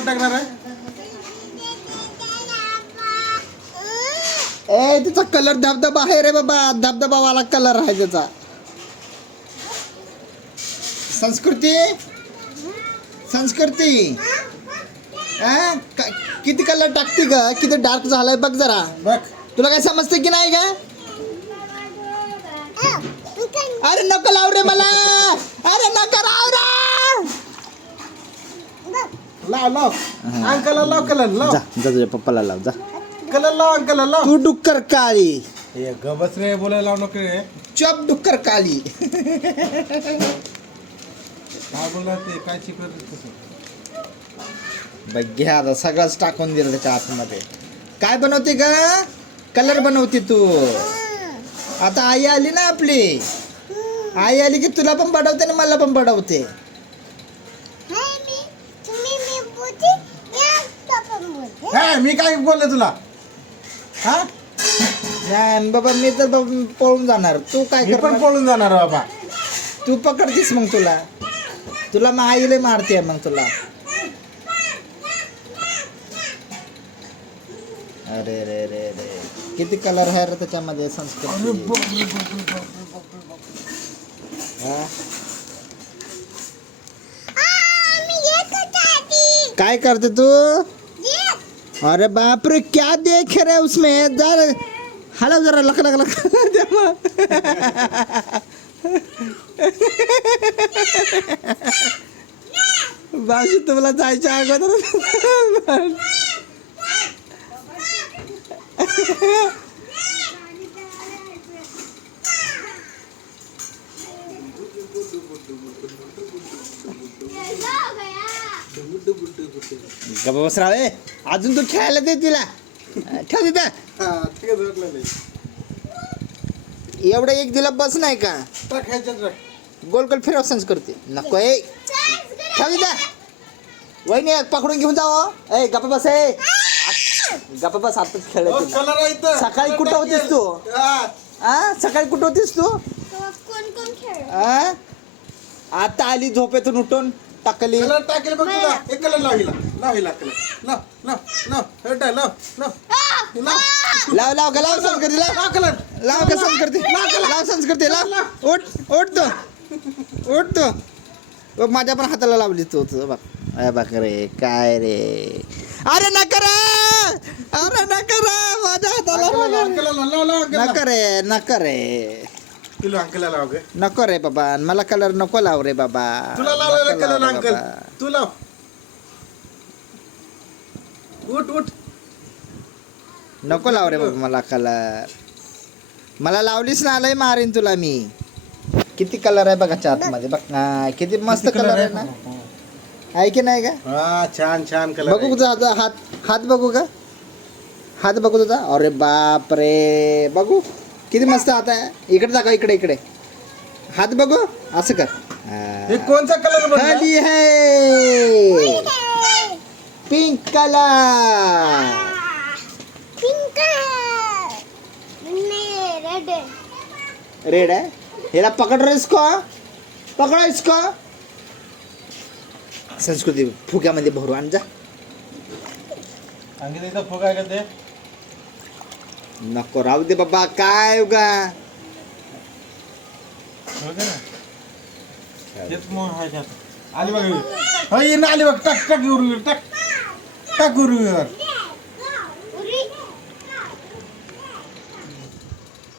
नाव टाकणार आहे? ए तिचा कलर धबधबा आहे रे बाबा, धबधबावाला कलर आहे त्याचा. संस्कृती संस्कृती किती कलर टाकते ग? किती डार्क झालाय बघ जरा. बघ तुला काय समजते की नाही का? अरे नको लाव रे मला, अरे नको लाव रे. लाव अंकलला लाव, कलर लाव, जा जा तुझ्या पप्पाला लाव जा. कलर लाव, अंकलला लाव. तू डुक्कर काळी, हे गबस रे, बोलायला लाव नको रे. चप डुक्कर काळी. काय बोलला ते, काय शिकवत तसं? बघ घ्या आता सगळंच टाकून दिलं त्याच्या आतमध्ये. काय बनवते ग? कलर बनवते तू. आता आई आली ना आपली, आई आली की तुला पण बडवते आणि मला पण बडवते. मी काय बोलले तुला? हा नाही बाबा, मी तर पळून जाणार. तू काय मी पण करणार? पळून जाणार बाबा. तू पकडतीस मग तुला मग आईले मारते मग तुला. अरे रे रे रे, किती कलर आहे रे त्याच्यामध्ये. संस्कृती काय करते तू? अरे बाप रे, क्या देख रहे उसमें? जरा हलव जरा, लक लक लक. बाशी तुम्हाला जायच्या अगोदर गप्पा बस राव. अजून तू खेळायला दे तिला, ठेव तिथं. एवढं एक दिला बस नाही का? गोल गोल फिरव संस्कृती. नको ए, ठेव तिथं. वहिनी पकडून घेऊन जाओ. ए गप्पा बस, ए गप्पा बस. आताच खेळायचं. सकाळी कुठं होतीस तू? सकाळी कुठं होतीस तू? आता आली झोपेतून उठून, टाकली. टाकेल बघ तुला. एक कलर लाव, हिला लाव, हिला कलर लाव लाव लाव, लाव लाव लाव लाव का, लाव संस्कृती, लाव कलर लाव का संस्कृती, लाव संस्कृती, लाव. उठ उठ तो, उठ तो. बघ माझ्या पण हाताला लावली तू बघ. अरे बघ रे, काय रे. अरे नका रे, अरे नका रे, माझ्या हाताला नका रे, नका रे. तुला अंकलला लाव ग. नको रे बाबा, मला कलर नको लाव रे बाबा. तुला लावलेला कलर अंकल, तू लाव. उठ उठ. नको लाव रे बाबा मला कलर. मला लावलीस ना, लय मारीन तुला मी. किती कलर आहे बघा आतमध्ये. बघ ना किती मस्त कलर आहे ना. आहे की नाही का? हा छान छान कलर. बघू तुझा हात बघू का? हात बघू तुझा. अरे बाप रे, बघू किती मस्त हात आहे. इकडे दाखव, इकडे इकडे हात बघू. असं कर. हे कोणता कलर खाली है पिंक कलर. रेड है. हेला पकड़ रहे इसको, पकड़ो इसको. संस्कृती फुग्यामध्ये भरू आण जा. सांगितलं फुगा का ते? नको राहू दे बाबा, काय उगा. आली बघ, आली बघ. टाक टाक गुरुवर, टाक टाक गुरुवर.